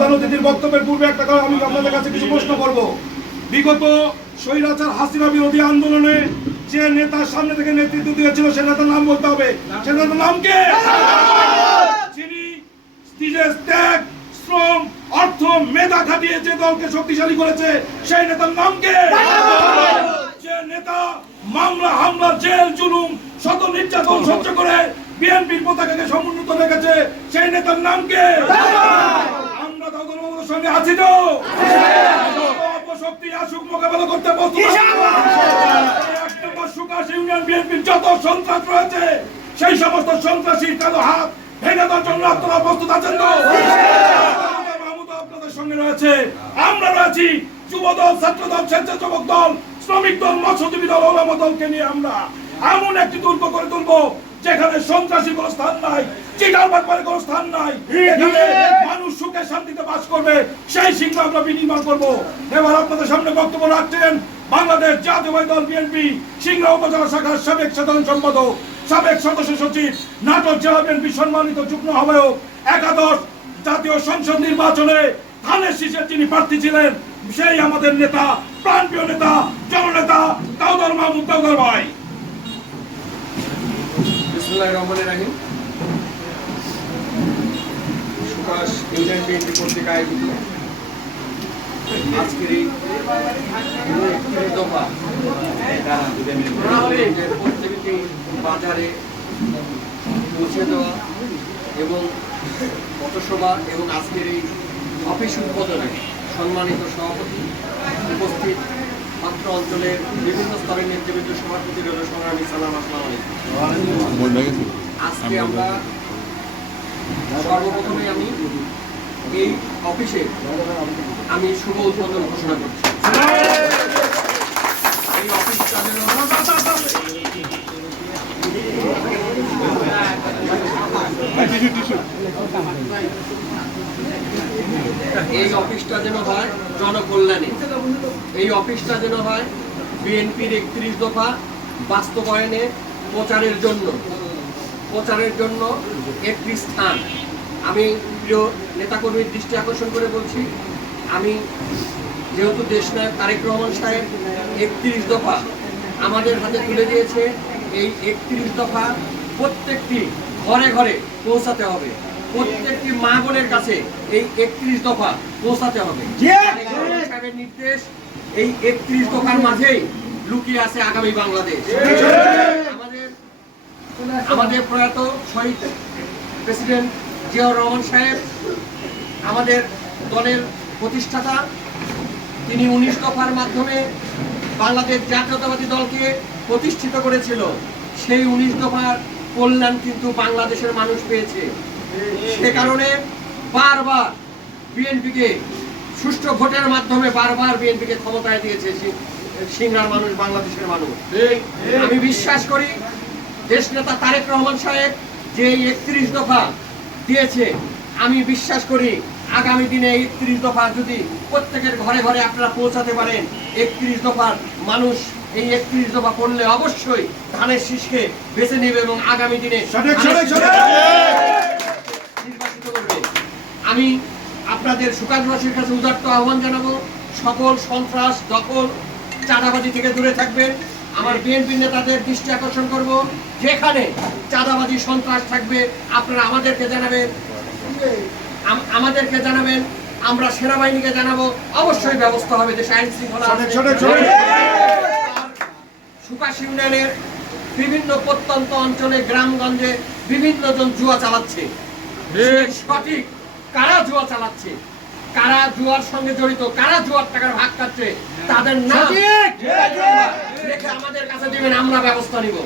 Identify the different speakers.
Speaker 1: প্রধান অতিথির বক্তব্যের পূর্বে একটা আমি আপনাদের কাছে কিছু প্রশ্ন করব। বিগত স্বৈরাচার হাসিনা বিরোধী আন্দোলনে যে নেতার সামনে থেকে নেতৃত্ব দিয়েছিল, সে নেতার নাম বলতে হবে। সে নেতার নাম কে? ত্যাগ, শ্রম, অর্থ, মেধা খাটিয়ে যে দলকে শক্তিশালী করেছে, সেই নেতার নাম কে? যে নেতা মামলা, হামলা, জেল, জুলুম, শত নির্যাতন সহ্য করে বিএনপির পতাকাকে সমুন্নত রেখেছে, সেই নেতার নাম কে? সঙ্গে আছি তো? অপশক্তি আসুক মোকাবেলা করতে সুকাশ ইউনিয়ন বিএনপির যত সন্ত্রাস রয়েছে, সেই সমস্ত সন্ত্রাসীর কালো হাত ভেঙে দেওয়ার জন্য আপনারা প্রস্তুত আছেন তো? আপনাদের সঙ্গে রয়েছে। আমরা রয়েছি যুব ছাত্র দল স্বেচ্ছাসেবক দল, শ্রমিক দল, মৎস্যজীবী দল, ওলামা দলকে নিয়ে আমরা এমন একটি দুর্গ করে তুলবো যেখানে সন্ত্রাসী কোনো স্থান নাই চিটার ব্যাপারে কোনো স্থান নাই এখানে মানুষ সুখে শান্তিতে বাস করবে সেই শিক্ষা আমরা বিনির্মাণ করব। এবার আপনাদের সামনে বক্তব্য রাখছেন বাংলাদেশ জাতীয় দল বিএনপি সিংড়া উপজেলা শাখার সাবেক সাধারণ সম্পাদক সাবেক সদস্য সচিব নাটক জেলা বিএনপি সম্মানিত যুগ্ম আহ্বায়ক একাদশ জাতীয় সংসদ নির্বাচনে ধানের শীষের যিনি প্রার্থী ছিলেন সেই আমাদের নেতা প্রাণপ্রিয় নেতা জননেতা দাউদার মাহমুদ দাউদার ভাই।
Speaker 2: বিসমুল্লাহির রহমানির রহিম। সুকাশ ইউনিয়ন বিএনপি কর্তৃক আয়োজিত। আজকের এই প্রত্যেকটি বাজারে পৌঁছে দেওয়া এবং পথসভা এবং আজকের এই অফিস উদ্বোধনে সম্মানিত সভাপতি উপস্থিত মাত্র অঞ্চলের বিভিন্ন স্তরের নেতৃবৃন্দ সভাপতি রইল সংগ্রামী সালাম আসসালাম আলাইকুম। আজকে আমরা সর্বপ্রথমে আমি এই অফিসে আমি শুভ উদ্বোধন ঘোষণা করছি। এই অফিসটা যেন এই অফিসটা যেন হয় জনকল্যাণে। এই অফিসটা যেন হয় বিএনপির একত্রিশ দফা বাস্তবায়নে প্রচারের জন্য। প্রচারের জন্য একটি স্থান। আমি প্রিয় নেতাকর্মীর দৃষ্টি আকর্ষণ করে বলছি, আমি যেহেতু দেশনায়ক তারেক রহমান সাহেব একত্রিশ দফা আমাদের হাতে তুলে দিয়েছে, এই একত্রিশ দফা প্রত্যেকটি ঘরে ঘরে পৌঁছাতে হবে। প্রত্যেকটি মা বোনের কাছে এই একত্রিশ দফা পৌঁছাতে হবে। সাহেবের নির্দেশ এই একত্রিশ দফার মাঝেই লুকিয়ে আছে আগামী বাংলাদেশ। আমাদের আমাদের প্রয়াত শহীদ প্রেসিডেন্ট জিয়াউর রহমান সাহেব আমাদের দলের প্রতিষ্ঠাতা তিনি উনিশ দফার মাধ্যমে বাংলাদেশ জাতীয়তাবাদী দলকে প্রতিষ্ঠিত করেছিল। সেই উনিশ দফার কল্যাণ কিন্তু বাংলাদেশের মানুষ পেয়েছে। সে কারণে বারবার বিএনপিকে সুষ্ঠু ভোটের মাধ্যমে বারবার বিএনপিকে ক্ষমতায় দিয়েছে সিংড়ার মানুষ বাংলাদেশের মানুষ। আমি বিশ্বাস করি দেশ নেতা তারেক রহমান সাহেব যে একত্রিশ দফা দিয়েছে আমি বিশ্বাস করি আগামী দিনে একত্রিশ দফা যদি প্রত্যেকের ঘরে ঘরে আপনারা পৌঁছাতে পারেন একত্রিশ দফার মানুষ এই একত্রিশ দফা পড়লে অবশ্যই ধানের শীষকে বেছে নেবে এবং আগামী দিনে
Speaker 1: সঠিক,
Speaker 2: ধানের
Speaker 1: সঠিক,
Speaker 2: শীষকে
Speaker 1: সঠিক।
Speaker 2: নির্বাচিত করবে আমি আপনাদের সুকাশবাসীর কাছে উদার্ত আহ্বান জানাব। সকল সন্ত্রাস দখল চাঁদাবাজি থেকে দূরে থাকবেন। আমার বিএনপি নেতাদের দৃষ্টি আকর্ষণ করব। যেখানে চাঁদাবাজি সন্ত্রাস থাকবে আপনারা আমাদেরকে জানাবেন। আমাদেরকে জানাবেন। আমরা সেনাবাহিনীকে জানাব। অবশ্যই ব্যবস্থা হবে দেশে আইন শৃঙ্খলা। সুকাশ ইউনিয়নের বিভিন্ন প্রত্যন্ত অঞ্চলে গ্রামগঞ্জে বিভিন্ন জন জুয়া চালাচ্ছে। সঠিক কারা জুয়া চালাচ্ছে? কারা জুয়ার সঙ্গে জড়িত? কারা জুয়ার টাকার ভাগ কাটছে তাদের নাম আমাদের কাছে দিবেন আমরা ব্যবস্থা নিব।